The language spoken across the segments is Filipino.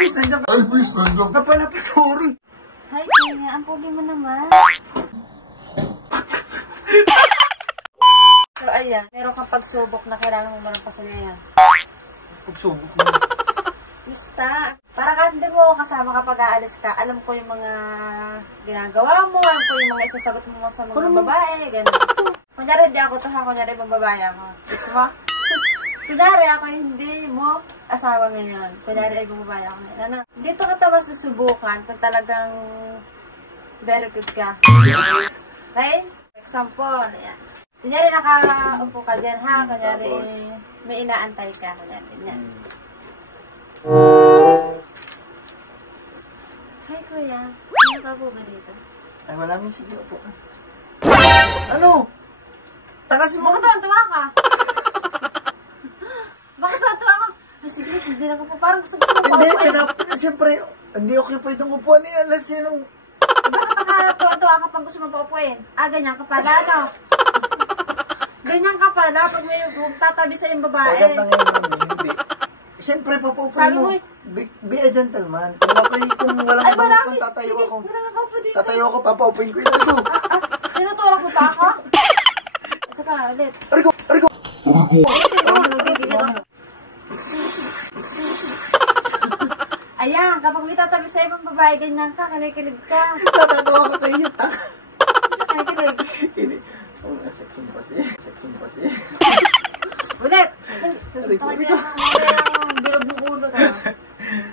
miss, nandiyan ka. Ay, miss, nandiyan ka pala. Sorry. Hi, Kuya. Ang pogi mo naman. So, ayan. Meron kang pagsubok na kailangan mo malang pasalayan. Pagsubok mo. Basta, para ka hindi mo kasama kapag aalis ka, alam ko yung mga ginagawa mo, alam ko yung mga isasagot mo sa mga babae, gano'n. Kunyari, hindi ako to ha, kunyari ibang babae ako. Gusto mo? Kunyari ako hindi mo asawa ngayon. Kunyari ibang babae ako ngayon. Ano? Dito ka tawa susubukan kung talagang very good ka. Okay? Example, ayan. Kunyari nakaupo ka dyan ha, kunyari may inaantay ka, kunyari yan. Hi, Kuya. Ano ka po ba dito? Ay, malaming sige po. Ano? Takasin mo. Bakit tuwa ka? Bakit tuwa ka? Sige, hindi na ko po. Parang gusto mo pa. Hindi, siyempre, hindi okay po itong upuan niya. Alas yun. Bakit nakatuwa ka pag gusto mo pa upuin? Ah, ganyan ka pala, no? Ganyan ka pala pag may tatabi sa yung babae. Pagkat ng hindi. Siyempre, papaupuin mo. Be a gentleman. Kung walang ibang upon, tatayo ako. Tatayo ako, papaupuin ko yun. Tinutuwa ko pa ako? Isa ka, ulit. Arigo! Arigo! Ayan, kapag may tatabi sa ibang babae, ganyan ka, kinikilig ka. Tatatawa ko sa iyo. Kinikilig. Sexy mo kasi. Sexy mo kasi. Ulit! Susuntukan niya ang bilog ng ulo ka.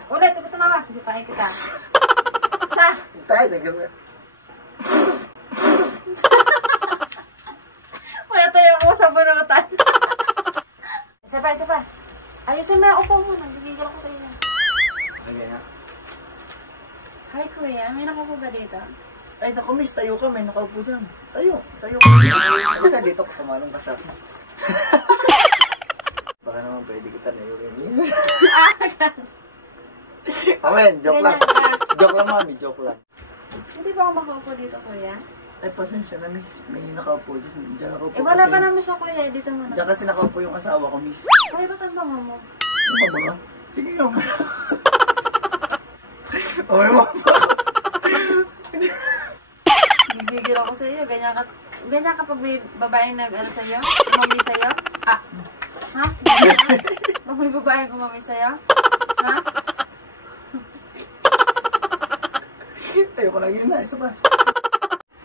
Ulit, huwag tumawa. Susupain kita. Isa! Tayo, nagkama. Wala tayo ako sa bunutan. Isa pa, isa pa. Ayusin mo, upo mo. Nagigigil ako sa iyo. Okay na. Hi, Kuya. May nakaupo ba dito? Ay, naku miss, tayo ka. May nakaupo dyan. Tayo ka. Ano ka dito? Kumalong ka sa akin. Baka naman pwede kita na yun. Amen, joke lang. Joke lang, mami. Joke lang. Hindi ba ako makaupo dito, Kuya? Ay, pasensya na, miss. May nakaupo dyan. Diyan nakaupo Eh, wala pa naman siya, Kuya. Dito muna. Diyan kasi nakaupo yung asawa ko, miss. Kuya, ba't ang bango mo? Ano ba ba? Sige nga ba? Okay mo ba? Bibigil ako sa iyo. Ganyan ka pag may babaeng nag-ano sa iyo? Umami sa iyo? Ah. Ha? Pag may babaeng umami sa iyo? Ha? Ayoko lang yun na. Isa pa.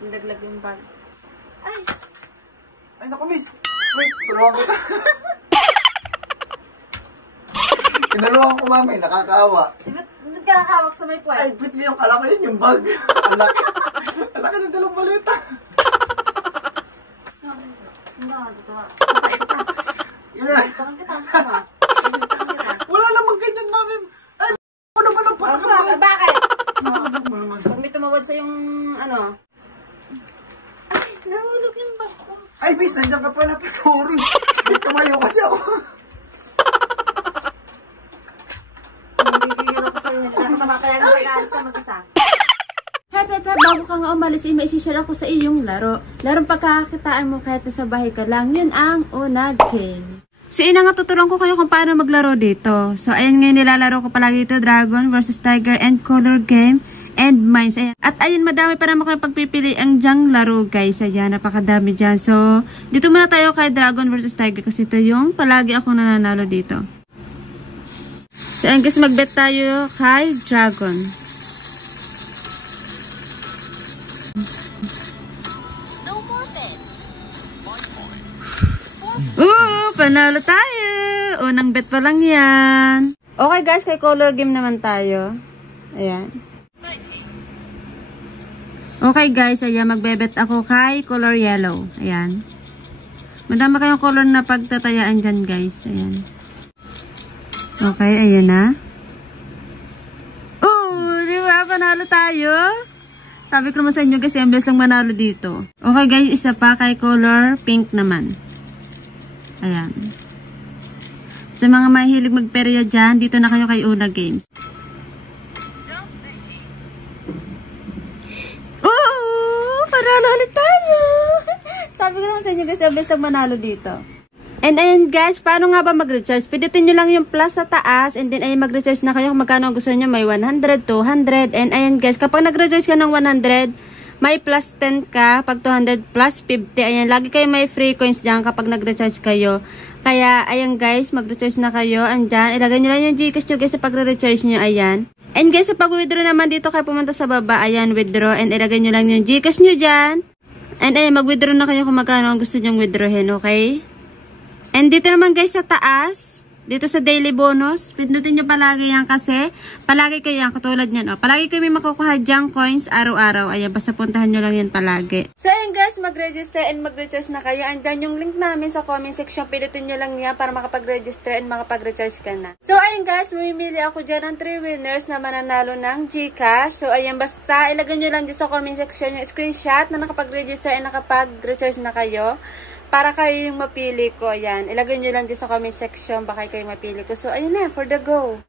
Naglag yung bag. Ay! Ay, naku, miss. Wait, tulungan ko. Inaluhan ko, mami. Nakakaawa. Ba't ka nakawak sa may puwet? Ay, bit niyo. Kala ko yun yung bag. Ang laki. Ang laki ng dalawang baleta. Hindi ako natutuwa. Yun na. Bakit kita? Wala namang ganyan, mami. Ay, ano ba ng patakang Bakit? mo naman. Pag may tumawad sa yung ano. Ay, nahulog yung bag ko. Ay, miss, nandiyan ka pala. Sorry. Tumayo kasi ako. Nagigigil ako sa iyo. Nakapapalaga sa ikaas ka mag-isa. Pepe, bago ka nga umalis, maisishare ako sa iyong laro. Larong pagkakakitaan mo kahit nasa bahay ka lang. Yun ang una game. So, ina nga tuturuan ko kayo kung paano maglaro dito. So, ayan ngayon nilalaro ko palagi dito. Dragon versus Tiger and Color Game and Mines. Ayan. At ayun, madami pa naman kayo pagpipili ang dyang laro, guys. Ayan, napakadami dyan. So, dito muna tayo kay Dragon versus Tiger kasi ito yung palagi akong nananalo dito. So, ayan guys, mag-bet tayo kay Dragon. Panalo tayo! Unang bet pa lang yan. Okay guys, kay color game naman tayo. Ayan. Okay guys, ayan, magbebet ako kay color yellow. Ayan. Madami kayong color na pagtatayaan dyan guys. Ayan. Okay, ayan na. Di ba? Panalo tayo. Sabi ko naman sa inyo guys, ang bilis lang manalo dito. Okay guys, isa pa kay color pink naman. Ayan. Sa mga mahilig magperya dyan, dito na kayo kay Una Games. Panalo ulit tayo! Sabi ko naman sa inyo guys, ang best ang manalo dito. And ayan guys, paano nga ba mag-recharge? Pindutin nyo lang yung plus sa taas and then ayan mag-recharge na kayo kung magkano gusto nyo. May 100, 200 and ayan guys, kapag nag-recharge ka ng 100, may plus 10 ka. Pag 200 plus 50, ayan, lagi kayo may free coins dyan kapag nag-recharge kayo. Kaya ayan guys, mag-recharge na kayo. Andyan, ilagay nyo lang yung Gcash nyo guys sa pag-recharge nyo, ayan. And guys, sa pag-withdraw naman dito kayo pumunta sa baba, ayan, withdraw and ilagay nyo lang yung Gcash nyo dyan. And ayan, mag-withdraw na kayo kung magkano ang gusto nyong withdrawin, okay? And dito naman guys sa taas, dito sa daily bonus, pindutin nyo palagi yan kasi, palagi kayo yan, katulad nyan, palagi kayo may makukuha dyang coins araw-araw. Ayan, basta puntahan nyo lang yan palagi. So ayan guys, mag-register and mag-recharge na kayo. Andyan yung link namin sa comment section, pindutin nyo lang yan para makapag-register and makapag-recharge ka na. So ayan guys, mamimili ako dyan ng 3 winners na mananalo ng Gcash. So ayan, basta ilagay nyo lang dyan sa comment section yung screenshot na nakapag-register and nakapag-recharge na kayo. Para kayo yung mapili ko, ayan. Ilagay nyo lang dyan sa comment section, baka kayo mapili ko. So, ayun na, for the go.